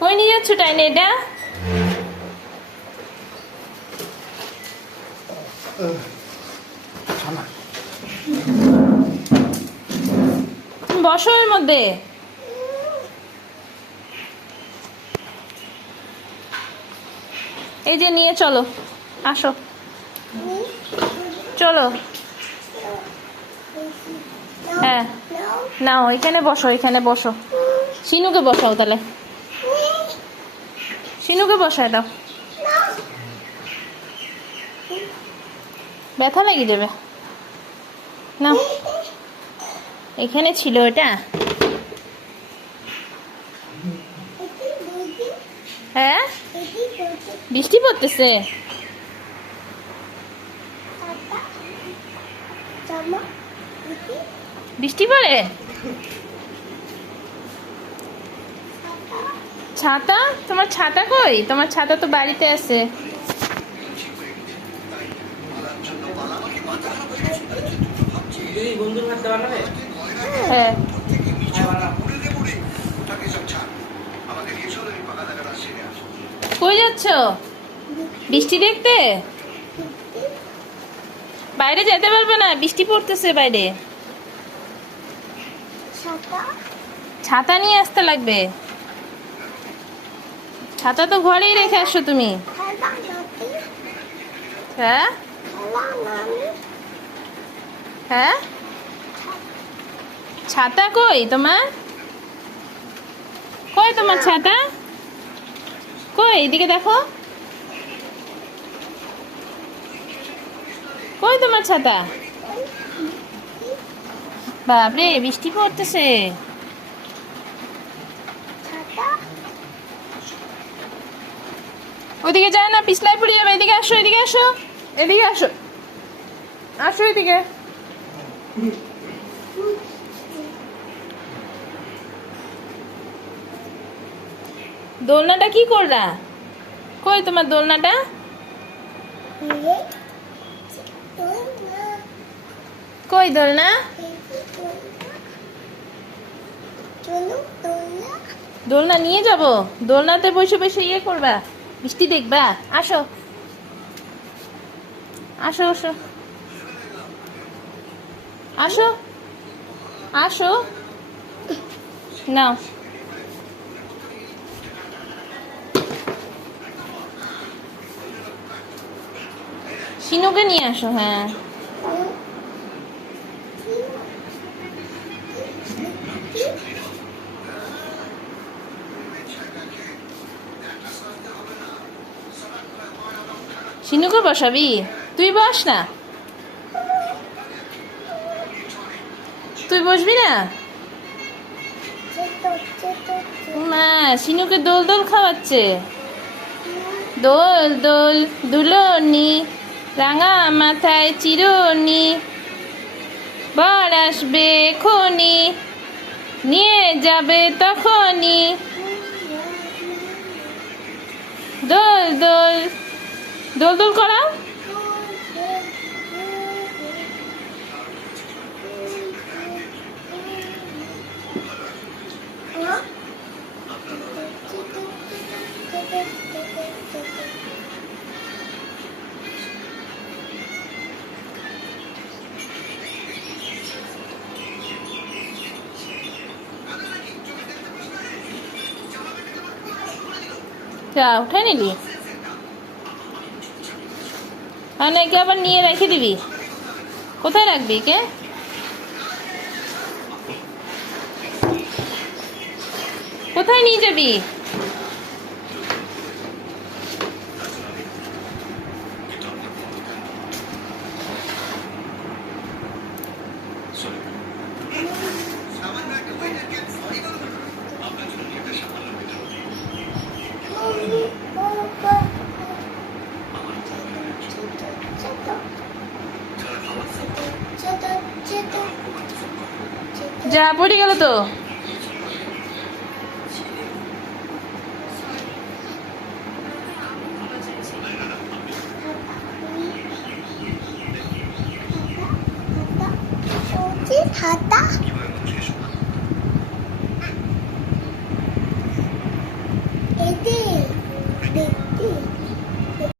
কই নিয়ে যাচ্ছ টাইনে এটা? বসো এর মধ্যে। এই যে নিয়ে চলো, আসো চলো। হ্যাঁ নাও, এখানে বসো, এখানে বসো। শিনুকে বসাও তাহলে, শিনুকে বসায় দাও। ব্যথা লেগে যাবে। না এখানে ছিল এটা। হ্যাঁ বৃষ্টি পড়তেছে। বৃষ্টি পড়ে? ছাতা? তোমার ছাতা কই? তোমার ছাতা তো বাড়িতে আছে। হ্যাঁ কই যাচ্ছ? বৃষ্টি দেখতে? বাইরে যেতে পারবে না, বৃষ্টি পড়তেছে বাইরে। ছাতা নিয়ে আসতে লাগবে। ছাতা তো ঘরেই রেখে আসো তুমি। হ্যাঁ হ্যাঁ ছাতা কই তোমার? কই তোমার ছাতা? কই এদিকে দেখো, কই তোমার ছাতা? বাপরে বৃষ্টি পড়তেছে। ওদিকে যায় না, পিছলাই পড়ে যাবে। এদিকে আসো, এদিকে আসো, এদিকে আসো, আসো এদিকে। দোলনাটা কি করলা? কই তোমার দোলনাটা? কই দোলনা? দোলনা নিয়ে যাব? দোলনাতে বসে বসে ইয়ে করবা, বৃষ্টি দেখবা? আসো আসো আসো আসো আসো, নাও শিনুকে নিয়ে আসো। হ্যাঁ শিনুকে বসাবি? তুই বস না, তুই বসবি না? মা শিনুকে দোল দোল খাওয়াচ্ছে। দোল দোল দুলনি, রাঙা মাথায় চিরুনি, বর আসবে এখনি, নিয়ে যাবে তখনই। দোল দোল দোল দোল করা। উঠে নিলি? আর নাকি আবার নিয়ে রেখে দিবি? কোথায় রাখবি কে? কোথায় নিয়ে যাবি? যা পড়ে গেল তো।